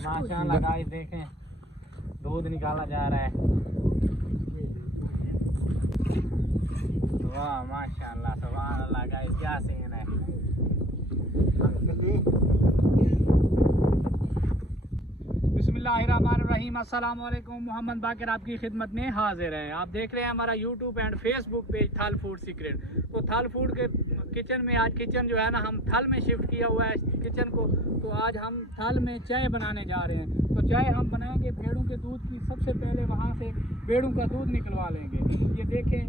माशाल्लाह गाइस देखें दूध निकाला जा रहा है। वाह माशाल्लाह सुभान अल्लाह गाइस क्या सीन है। बिस्मिल्लाहिर्रहमानिर्रहीम अस्सलाम वालेकुम। मोहम्मद बाकिर आपकी खिदमत में हाजिर है। आप देख रहे हैं हमारा यूट्यूब एंड फेसबुक पेज थल फूड सीक्रेट। तो थल फूड के किचन में आज किचन जो है ना हम थल में शिफ्ट किया हुआ है किचन को। तो आज हम थल में चाय बनाने जा रहे हैं। तो चाय हम बनाएंगे भेड़ों के दूध की। सबसे पहले वहाँ से भेड़ों का दूध निकलवा लेंगे। ये देखें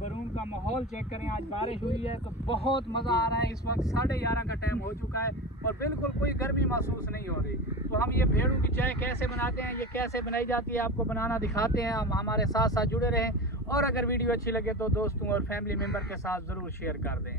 बरूम का माहौल चेक करें। आज बारिश हुई है तो बहुत मज़ा आ रहा है। इस वक्त 11:30 का टाइम हो चुका है और बिल्कुल कोई गर्मी महसूस नहीं हो रही। तो हम ये भेड़ों की चाय कैसे बनाते हैं, ये कैसे बनाई जाती है, आपको बनाना दिखाते हैं। हम हमारे साथ साथ जुड़े रहें और अगर वीडियो अच्छी लगे तो दोस्तों और फैमिली मेम्बर के साथ ज़रूर शेयर कर दें।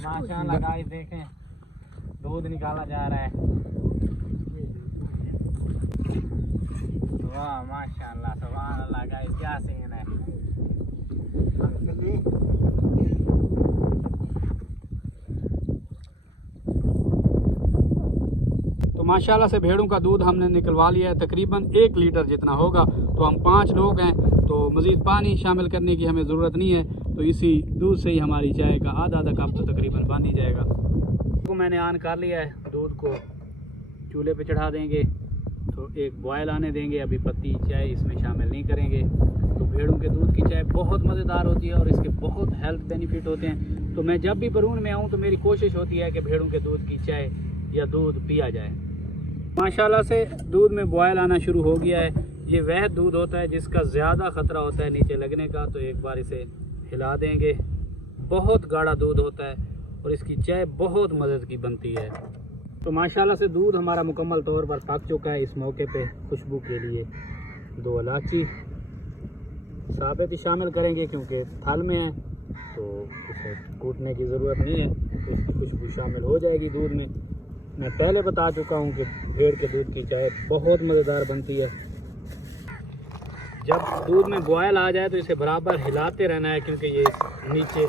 माशाल्लाह गाइस देखें दूध निकाला जा रहा है। वाह माशाल्लाह सुभान अल्लाह गाइस क्या सीन है। तो माशाल्लाह से भेड़ों का दूध हमने निकलवा लिया है। तकरीबन 1 लीटर जितना होगा। तो हम 5 लोग हैं तो मज़ीद पानी शामिल करने की हमें ज़रूरत नहीं है। तो इसी दूध से ही हमारी चाय का आधा कप तो तकरीबन बन ही जाएगा। तो मैंने ऑन कर लिया है। दूध को चूल्हे पे चढ़ा देंगे तो एक बॉयल आने देंगे। अभी पत्ती चाय इसमें शामिल नहीं करेंगे। तो भेड़ों के दूध की चाय बहुत मज़ेदार होती है और इसके बहुत हेल्थ बेनिफिट होते हैं। तो मैं जब भी बरून में आऊँ तो मेरी कोशिश होती है कि भेड़ों के दूध की चाय या दूध पिया जाए। माशाल्लाह से दूध में बॉयल आना शुरू हो गया है। ये वह दूध होता है जिसका ज़्यादा ख़तरा होता है नीचे लगने का। तो एक बार इसे हिला देंगे। बहुत गाढ़ा दूध होता है और इसकी चाय बहुत मज़े की बनती है। तो माशाल्लाह से दूध हमारा मुकम्मल तौर पर पक चुका है। इस मौके पे खुशबू के लिए 2 इलायची साबित ही शामिल करेंगे क्योंकि थाल में है तो उसे कूटने की ज़रूरत नहीं है। तो इसकी खुशबू शामिल हो जाएगी दूध में। मैं पहले बता चुका हूँ कि भेड़ के दूध की चाय बहुत मज़ेदार बनती है। जब दूध में बॉयल आ जाए तो इसे बराबर हिलाते रहना है क्योंकि ये नीचे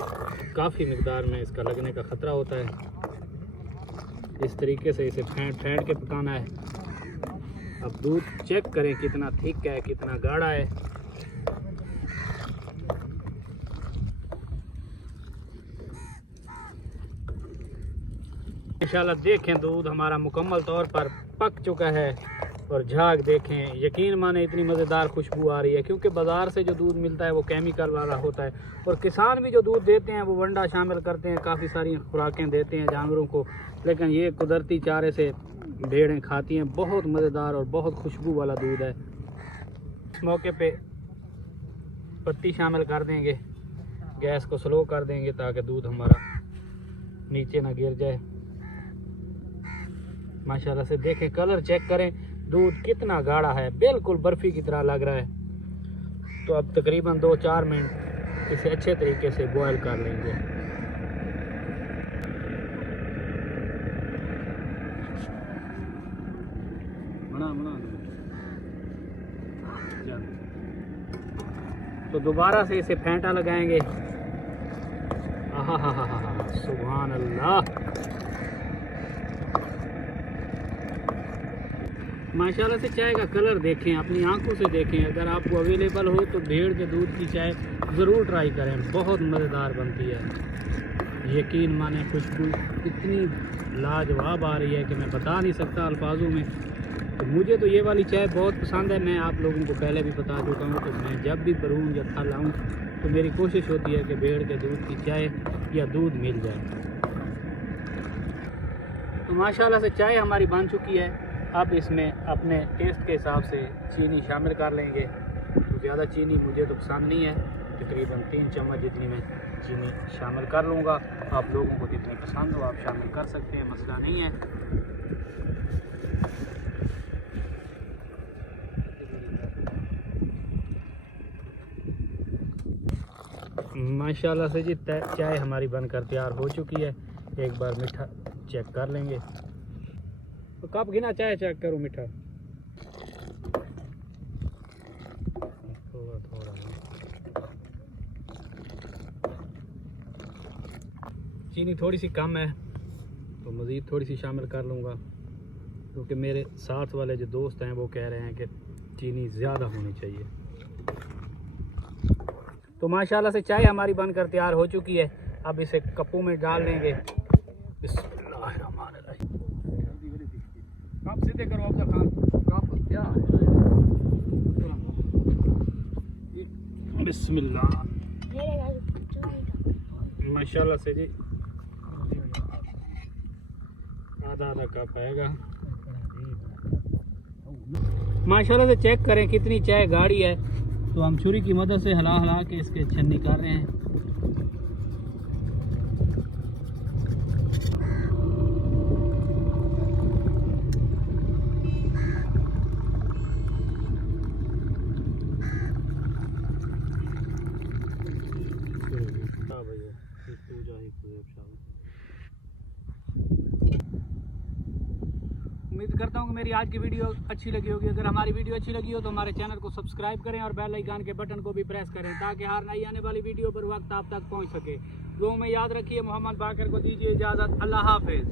काफ़ी मिकदार में इसका लगने का ख़तरा होता है। इस तरीके से इसे फेंट के पकाना है। अब दूध चेक करें कितना थिक है, कितना गाढ़ा है। इंशाल्लाह देखें दूध हमारा मुकम्मल तौर पर पक चुका है और झाग देखें। यकीन माने इतनी मज़ेदार खुशबू आ रही है क्योंकि बाज़ार से जो दूध मिलता है वो केमिकल वाला होता है और किसान भी जो दूध देते हैं वो वंडा शामिल करते हैं। काफ़ी सारी खुराकें देते हैं जानवरों को, लेकिन ये कुदरती चारे से भेड़ें खाती हैं। बहुत मज़ेदार और बहुत खुशबू वाला दूध है। इस मौके पे पत्ती शामिल कर देंगे। गैस को स्लो कर देंगे ताकि दूध हमारा नीचे ना गिर जाए। माशाल्लाह से देखें, कलर चेक करें, दूध कितना गाढ़ा है, बिल्कुल बर्फ़ी की तरह लग रहा है। तो अब तकरीबन 2-4 मिनट इसे अच्छे तरीके से बॉयल कर लेंगे। तो दोबारा से इसे फेंटा लगाएंगे। आहा हा हा हा सुभान अल्लाह। माशाल्लाह से चाय का कलर देखें, अपनी आंखों से देखें। अगर आपको अवेलेबल हो तो भेड़ के दूध की चाय ज़रूर ट्राई करें, बहुत मज़ेदार बनती है। यकीन माने खुशबू इतनी लाजवाब आ रही है कि मैं बता नहीं सकता अल्फाजों में। तो मुझे तो ये वाली चाय बहुत पसंद है। मैं आप लोगों को पहले भी बता चुका हूँ। तो मैं जब भी बरून या थल आऊँ तो मेरी कोशिश होती है कि भेड़ के दूध की चाय या दूध मिल जाए। तो माशाल्लाह से चाय हमारी बन चुकी है। अब इसमें अपने टेस्ट के हिसाब से चीनी शामिल कर लेंगे। तो ज़्यादा चीनी मुझे तो पसंद नहीं है। तकरीबन 3 चम्मच जितनी मैं चीनी शामिल कर लूँगा। आप लोगों को जितनी पसंद हो आप शामिल कर सकते हैं, मसला नहीं है। माशाल्लाह से जी चाय हमारी बनकर तैयार हो चुकी है। एक बार मीठा चेक कर लेंगे। तो कब गिना चाय चेक करूँ मीठा? थोड़ा थोड़ा चीनी थोड़ी सी कम है तो मज़ीद थोड़ी सी शामिल कर लूँगा, क्योंकि मेरे साथ वाले जो दोस्त हैं वो कह रहे हैं कि चीनी ज़्यादा होनी चाहिए। तो माशाल्लाह से चाय हमारी बनकर तैयार हो चुकी है। अब इसे कपों में डाल लेंगे। कप सीधे करो अफजल खान, कप क्या है? बिस्मिल्लाह। माशाल्लाह से जी आधा कप आएगा। माशाल्लाह से चेक करें कितनी चाय गाढ़ी है। तो हम छुरी की मदद से हिला हिला के इसके छन्नी कर रहे हैं। उम्मीद करता हूँ कि मेरी आज की वीडियो अच्छी लगी होगी। अगर हमारी वीडियो अच्छी लगी हो तो हमारे चैनल को सब्सक्राइब करें और बेल आइकन के बटन को भी प्रेस करें, ताकि हर नई आने वाली वीडियो पर वक्त आप तक पहुँच सके। दुआ में याद रखिए। मोहम्मद बाकर को दीजिए इजाज़त। अल्लाह हाफिज़।